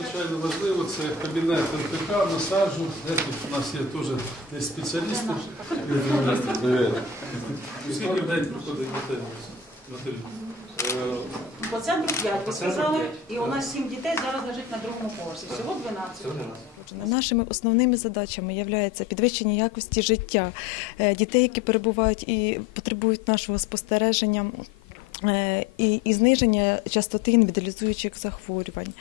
Звичайно важливо, це кабінет НТК, масажу. Тут у нас є теж десь спеціалісти. Скільки в день приходить дітей? По центру 5, ви сказали, і у нас 7 дітей зараз лежить на другому поверсі. Всього 12. Нашими основними задачами є підвищення якості життя е, дітей, які перебувають і потребують нашого спостереження. Е, І, і зниження частоти інвідуалізуючих захворювань.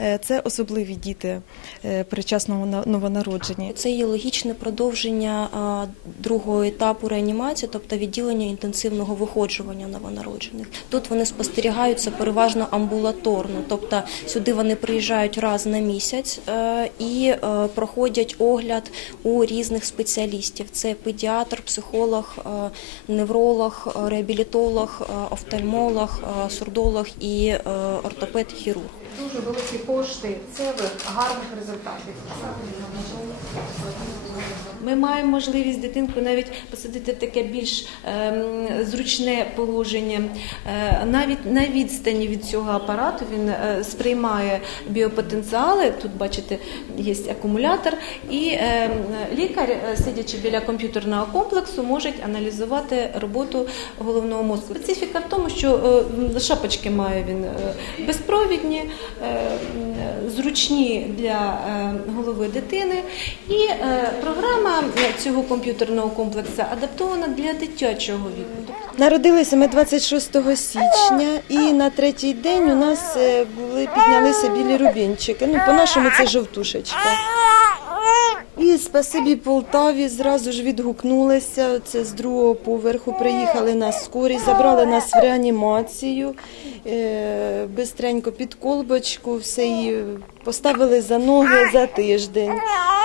Е, Це особливі діти е, передчасного на- новонародження. Це є логічне продовження другого етапу реанімації, тобто відділення інтенсивного виходжування новонароджених. Тут вони спостерігаються переважно амбулаторно, тобто сюди вони приїжджають раз на місяць і проходять огляд у різних спеціалістів: це педіатр, психолог, невролог, реабілітолог, е, офтальмолог, е, сурдолог і е, ортопед-хірург. Дуже великі кошти, цілих гарних результатів. Ми маємо можливість дитинку навіть посадити в таке більш ем, зручне положення. Е, навіть на відстані від цього апарату він сприймає біопотенціали. Тут, бачите, є акумулятор, і ем, лікар, сидячи біля комп'ютерного комплексу, може аналізувати роботу головного мозку. Специфіка в тому, що е, шапочки має він е, безпровідні, е, зручні для голови дитини, і програма цього комп'ютерного комплексу адаптована для дитячого віку. Народилися ми 26 січня, і на третій день у нас були піднялися білі рубінчики. Ну, по-нашому це жовтушечка. І спасибі Полтаві зразу ж відгукнулися. Це з другого поверху приїхали нас скорі, забрали нас в реанімацію, е, бистренько під колбочку, все її поставили за ноги за тиждень.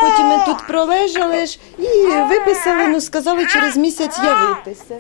Потім ми тут пролежали ж і виписали, ну сказали через місяць явитися.